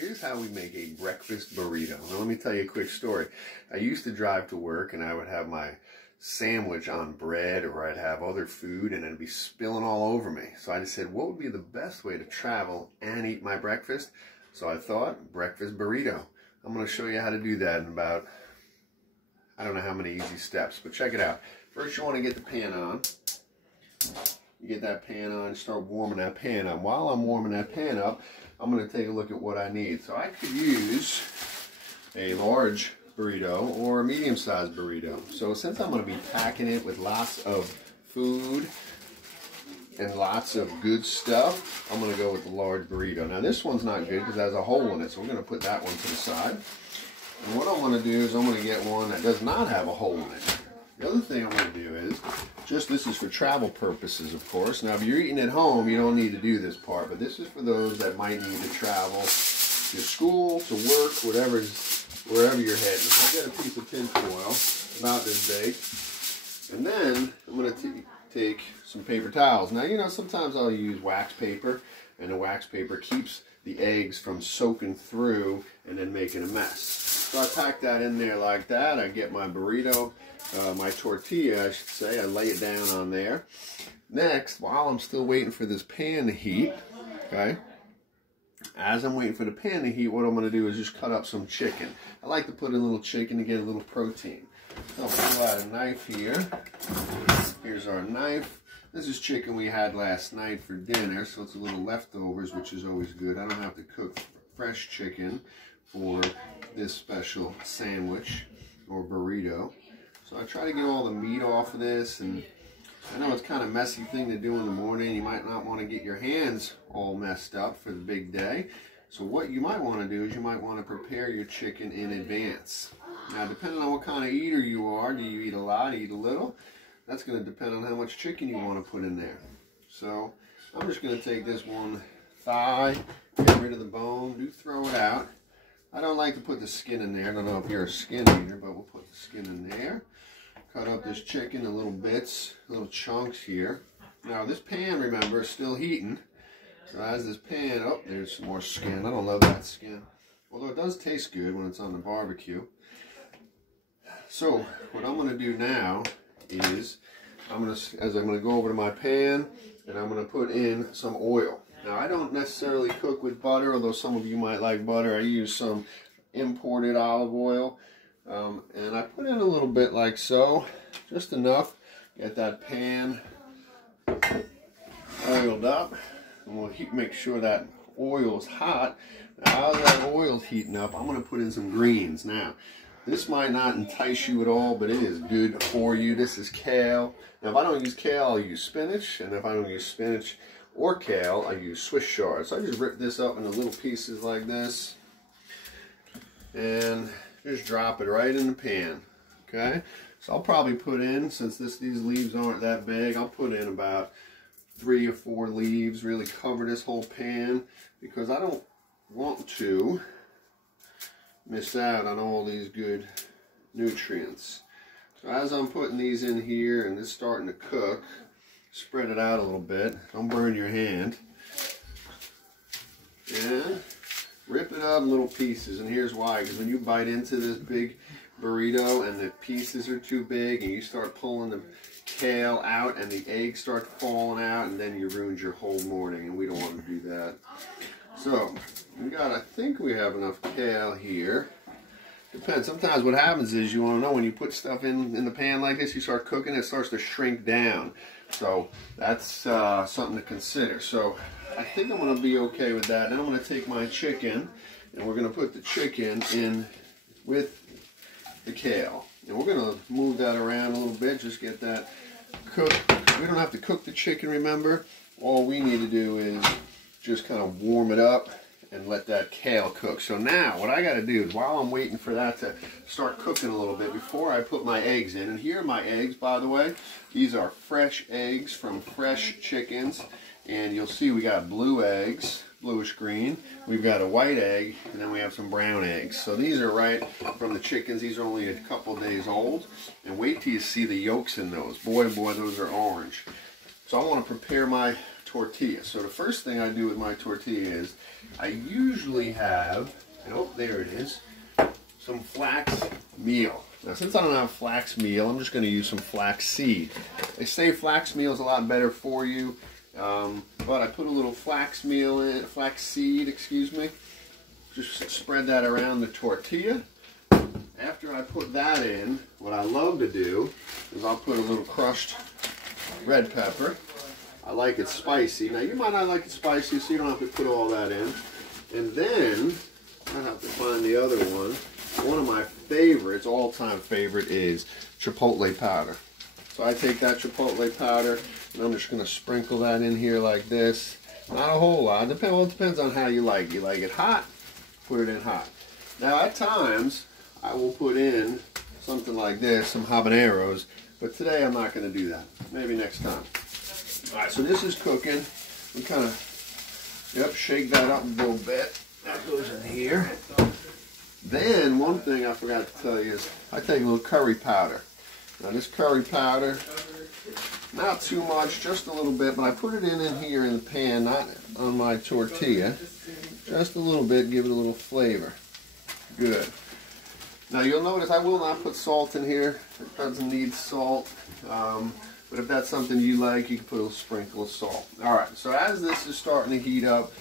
Here's how we make a breakfast burrito. Now let me tell you a quick story. I used to drive to work and I would have my sandwich on bread, or I'd have other food and it'd be spilling all over me. So I just said, what would be the best way to travel and eat my breakfast? So I thought, breakfast burrito. I'm going to show you how to do that in about, I don't know how many easy steps, but check it out. First you want to get the pan on. You get that pan on, start warming that pan up. While I'm warming that pan up, I'm going to take a look at what I need. So I could use a large burrito or a medium-sized burrito. So since I'm going to be packing it with lots of food and lots of good stuff, I'm going to go with the large burrito. Now this one's not good because it has a hole in it, so we're going to put that one to the side. And what I'm going to do is I'm going to get one that does not have a hole in it. The other thing I'm going to do is, this is for travel purposes, of course. Now, if you're eating at home, you don't need to do this part, but this is for those that might need to travel to school, to work, wherever you're heading. So I got a piece of tin foil, about this big, and then I'm going to take some paper towels. Now, you know, sometimes I'll use wax paper, and the wax paper keeps the eggs from soaking through and then making a mess. So I pack that in there like that. I get my burrito, my tortilla, I should say. I lay it down on there. Next, while I'm still waiting for this pan to heat, okay, as I'm waiting for the pan to heat, what I'm going to do is just cut up some chicken. I like to put in a little chicken to get a little protein. So I'll pull out a knife here. Here's our knife. This is chicken we had last night for dinner, so it's a little leftovers, which is always good. I don't have to cook fresh chicken for this special sandwich or burrito. So I try to get all the meat off of this, and I know it's kind of a messy thing to do in the morning. You might not want to get your hands all messed up for the big day. So what you might want to do is you might want to prepare your chicken in advance. Now, depending on what kind of eater you are, do you eat a lot, eat a little? That's going to depend on how much chicken you want to put in there. So I'm just going to take this one thigh, get rid of the bone, throw it out. I don't like to put the skin in there. I don't know if you're a skin eater, but we'll put the skin in there. Cut up this chicken in little bits, little chunks here. Now this pan, remember, is still heating. So as this pan, oh, there's some more skin. I don't love that skin. Although it does taste good when it's on the barbecue. So what I'm going to do now is I'm going to go over to my pan and I'm going to put in some oil. Now I don't necessarily cook with butter, although some of you might like butter. I use some imported olive oil, and I put in a little bit like so, just enough. Get that pan oiled up, and we'll make sure that oil is hot. Now as that oil's heating up, I'm going to put in some greens. Now this might not entice you at all, but it is good for you. This is kale. Now if I don't use kale, I'll use spinach, and if I don't use spinach or kale, I use Swiss chard. So I just rip this up into little pieces like this and just drop it right in the pan. Okay, so I'll probably put in, since these leaves aren't that big, I'll put in about 3 or 4 leaves, really cover this whole pan, because I don't want to miss out on all these good nutrients. So as I'm putting these in here and it's starting to cook, spread it out a little bit. Don't burn your hand. And rip it up in little pieces. And here's why. Because when you bite into this big burrito and the pieces are too big and you start pulling the kale out and the eggs start falling out, and then you ruined your whole morning, and we don't want to do that. So I think we have enough kale here. Depends. Sometimes what happens is, you want to know, when you put stuff in the pan like this, you start cooking, it starts to shrink down. So that's something to consider. So I think I'm going to be okay with that. Now I'm going to take my chicken, and we're going to put the chicken in with the kale. And we're going to move that around a little bit, just get that cooked. We don't have to cook the chicken, remember. All we need to do is just kind of warm it up and let that kale cook. So now what I got to do is, while I'm waiting for that to start cooking a little bit, before I put my eggs in, and here are my eggs, by the way. These are fresh eggs from fresh chickens, and you'll see we got blue eggs, bluish green. We've got a white egg, and then we have some brown eggs. So these are right from the chickens. These are only a couple days old, and wait till you see the yolks in those. Boy, boy, those are orange. So I want to prepare my tortilla. So the first thing I do with my tortilla is I usually have, oh, there it is, some flax meal. Now, since I don't have flax meal, I'm just going to use some flax seed. They say flax meal is a lot better for you, but I put a little flax meal in, flax seed, excuse me. Just spread that around the tortilla. After I put that in, what I love to do is I'll put a little crushed red pepper. I like it spicy. Now, you might not like it spicy, so you don't have to put all that in. And then, I have to find the other one. One of my favorites, all-time favorite, is chipotle powder. So I take that chipotle powder, and I'm just going to sprinkle that in here like this. Not a whole lot. It depends on how you like it. You like it hot, put it in hot. Now, at times, I will put in something like this, some habaneros, but today I'm not going to do that. Maybe next time. All right, so this is cooking. We kind of, yep, shake that up a little bit. That goes in here. Then, one thing I forgot to tell you is I take a little curry powder. Now, this curry powder, not too much, just a little bit, but I put it in here in the pan, not on my tortilla. Just a little bit, give it a little flavor. Good. Now, you'll notice I will not put salt in here. It doesn't need salt. But if that's something you like, you can put a sprinkle of salt. All right, so as this is starting to heat up,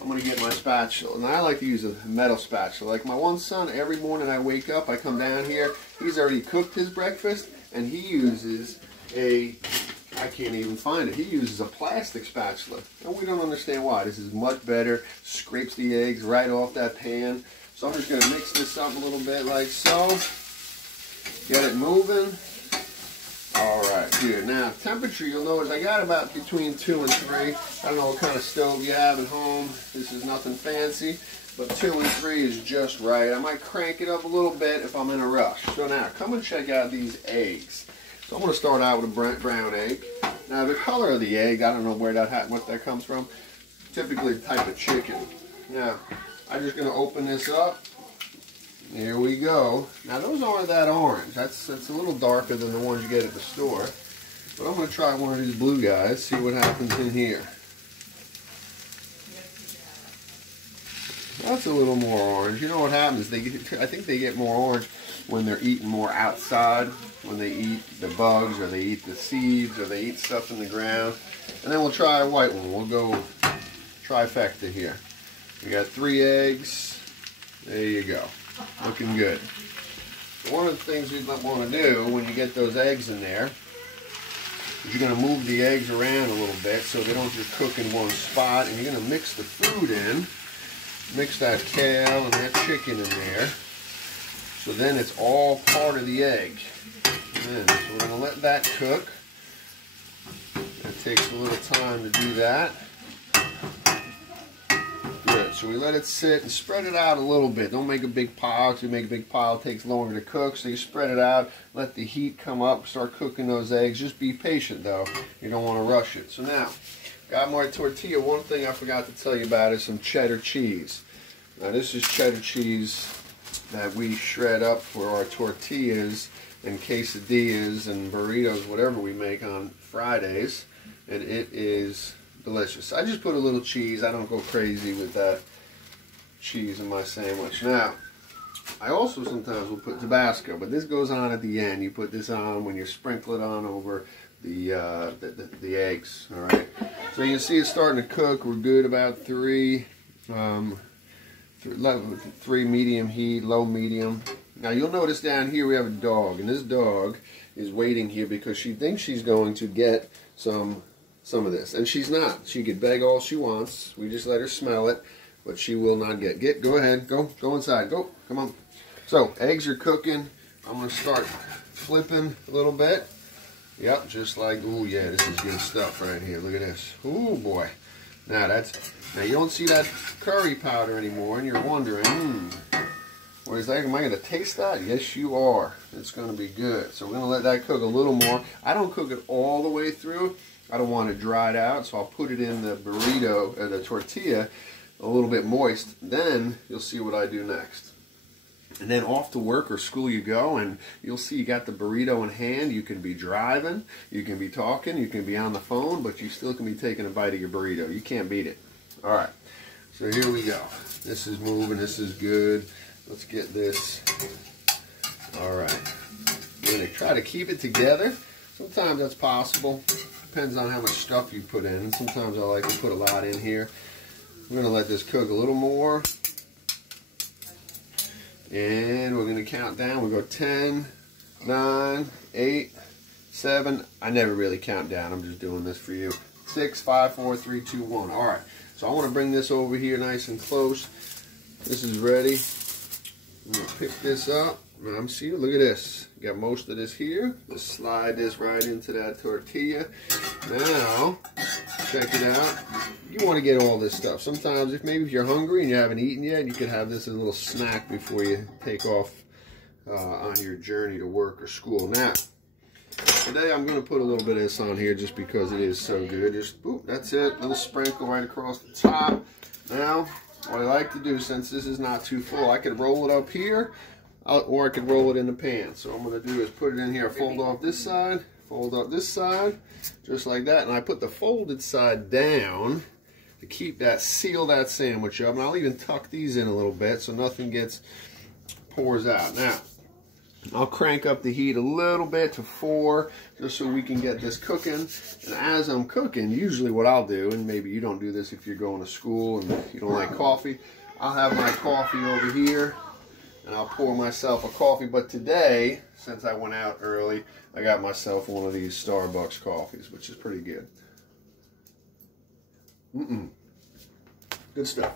I'm going to get my spatula. And I like to use a metal spatula. Like my one son, every morning I wake up, I come down here, he's already cooked his breakfast, and he uses a, I can't even find it, he uses a plastic spatula. And we don't understand why. This is much better, scrapes the eggs right off that pan. So I'm just going to mix this up a little bit like so. Get it moving. Alright, here. Now, temperature, you'll notice I got about between 2 and 3. I don't know what kind of stove you have at home. This is nothing fancy, but 2 and 3 is just right. I might crank it up a little bit if I'm in a rush. So now, come and check out these eggs. So I'm going to start out with a brown egg. Now, the color of the egg, I don't know where what that comes from. Typically, the type of chicken. Now, I'm just going to open this up. Here we go. Now those aren't that orange. That's a little darker than the ones you get at the store. But I'm going to try one of these blue guys, see what happens in here. That's a little more orange. You know what happens? I think they get more orange when they're eating more outside, when they eat the bugs or they eat the seeds or they eat stuff in the ground. And then we'll try a white one. We'll go trifecta here. We got 3 eggs. There you go. Looking good. So one of the things you want to do when you get those eggs in there is you're going to move the eggs around a little bit so they don't just cook in one spot, and you're going to mix the food in. Mix that kale and that chicken in there. So then it's all part of the egg. And so we're going to let that cook. It takes a little time to do that. Good. So we let it sit and spread it out a little bit. Don't make a big pile. If you make a big pile, it takes longer to cook. So you spread it out, let the heat come up, start cooking those eggs. Just be patient though. You don't want to rush it. So now, got my tortilla. One thing I forgot to tell you about is some cheddar cheese. Now this is cheddar cheese that we shred up for our tortillas and quesadillas and burritos, whatever we make on Fridays. And it is delicious. I just put a little cheese. I don't go crazy with that cheese in my sandwich. Now, I also sometimes will put Tabasco, but this goes on at the end. You put this on when you sprinkle it on over the eggs. All right. So you can see it's starting to cook. We're good about 3 medium heat, low medium. Now you'll notice down here we have a dog, and this dog is waiting here because she thinks she's going to get some of this, and she's not. She could beg all she wants. We just let her smell it, but she will not get. Go ahead, go inside, go, come on. So eggs are cooking. I'm gonna start flipping a little bit. Yep, just like, ooh yeah, this is good stuff right here. Look at this. Ooh boy. Now you don't see that curry powder anymore, and you're wondering, what is that? Am I gonna taste that? Yes, you are. It's gonna be good. So we're gonna let that cook a little more. I don't cook it all the way through. I don't want it dried out, so I'll put it in the burrito, or the tortilla, a little bit moist. Then you'll see what I do next. And then off to work or school you go, and you'll see you got the burrito in hand. You can be driving, you can be talking, you can be on the phone, but you still can be taking a bite of your burrito. You can't beat it. All right, so here we go. This is moving, this is good. Let's get this. All right, I'm gonna try to keep it together. Sometimes that's possible. Depends on how much stuff you put in. Sometimes I like to put a lot in here. We're gonna let this cook a little more. And we're going to count down. We'll go 10, 9, 8, 7. I never really count down. I'm just doing this for you. 6, 5, 4, 3, 2, 1. All right. So I want to bring this over here nice and close. This is ready. I'm going to pick this up. See, look at this. Got most of this here. Just slide this right into that tortilla. Now, check it out. You want to get all this stuff. Sometimes, if you're hungry and you haven't eaten yet, you could have this as a little snack before you take off on your journey to work or school. Now, today I'm going to put a little bit of this on here just because it is so good. Just, boop, that's it. A little sprinkle right across the top. Now, what I like to do, since this is not too full, I could roll it up here, or I could roll it in the pan. So what I'm going to do is put it in here, fold off this side, fold up this side, just like that. And I put the folded side down to keep that, seal that sandwich up. And I'll even tuck these in a little bit so nothing pours out. Now, I'll crank up the heat a little bit to 4 just so we can get this cooking. And as I'm cooking, usually what I'll do, and maybe you don't do this if you're going to school and you don't like coffee, I'll have my coffee over here and I'll pour myself a coffee. But today, since I went out early, I got myself one of these Starbucks coffees, which is pretty good. Good stuff.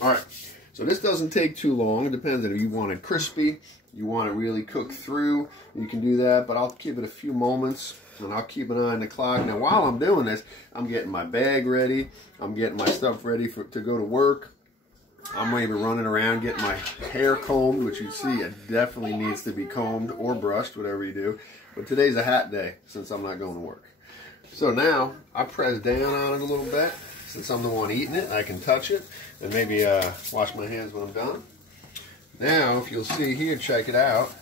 All right, so this doesn't take too long. It depends on if you want it crispy, you want it really cooked through, you can do that, but I'll give it a few moments and I'll keep an eye on the clock. Now, while I'm doing this, I'm getting my bag ready, I'm getting my stuff ready to go to work. I'm maybe running around getting my hair combed, which you see it definitely needs to be combed or brushed, whatever you do. But today's a hat day since I'm not going to work. So now I press down on it a little bit. Since I'm the one eating it, I can touch it and maybe wash my hands when I'm done. Now, if you'll see here, check it out.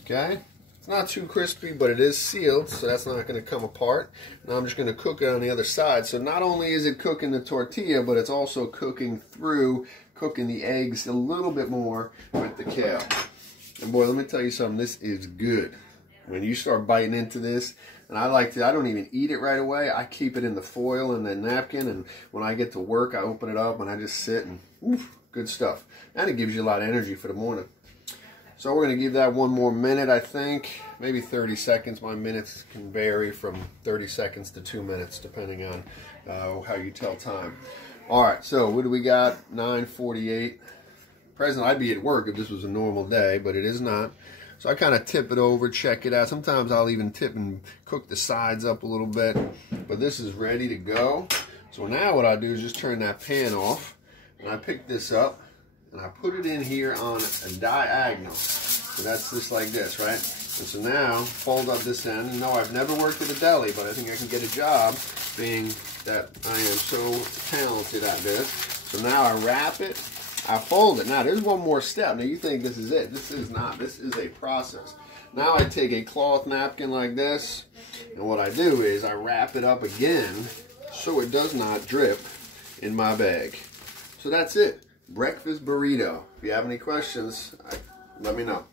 Okay, it's not too crispy, but it is sealed, so that's not going to come apart. Now I'm just going to cook it on the other side. So not only is it cooking the tortilla, but it's also cooking the eggs a little bit more with the kale. And boy, let me tell you something, this is good. When you start biting into this, and I don't even eat it right away. I keep it in the foil and the napkin, and when I get to work, I open it up and I just sit and, oof, good stuff. And it gives you a lot of energy for the morning. So we're going to give that one more minute, I think, maybe 30 seconds. My minutes can vary from 30 seconds to 2 minutes, depending on how you tell time. All right, so what do we got? 9:48. Present, I'd be at work if this was a normal day, but it is not. So I kind of tip it over, check it out. Sometimes I'll even tip and cook the sides up a little bit. But this is ready to go. So now what I do is just turn that pan off. And I pick this up and I put it in here on a diagonal. So that's just like this, right? And so now, fold up this end. And no, I've never worked at a deli, but I think I can get a job being that I am so talented at this. So now I wrap it. I fold it. Now, there's one more step. Now, you think this is it. This is not. This is a process. Now, I take a cloth napkin like this, and what I do is I wrap it up again so it does not drip in my bag. So that's it. Breakfast burrito. If you have any questions, let me know.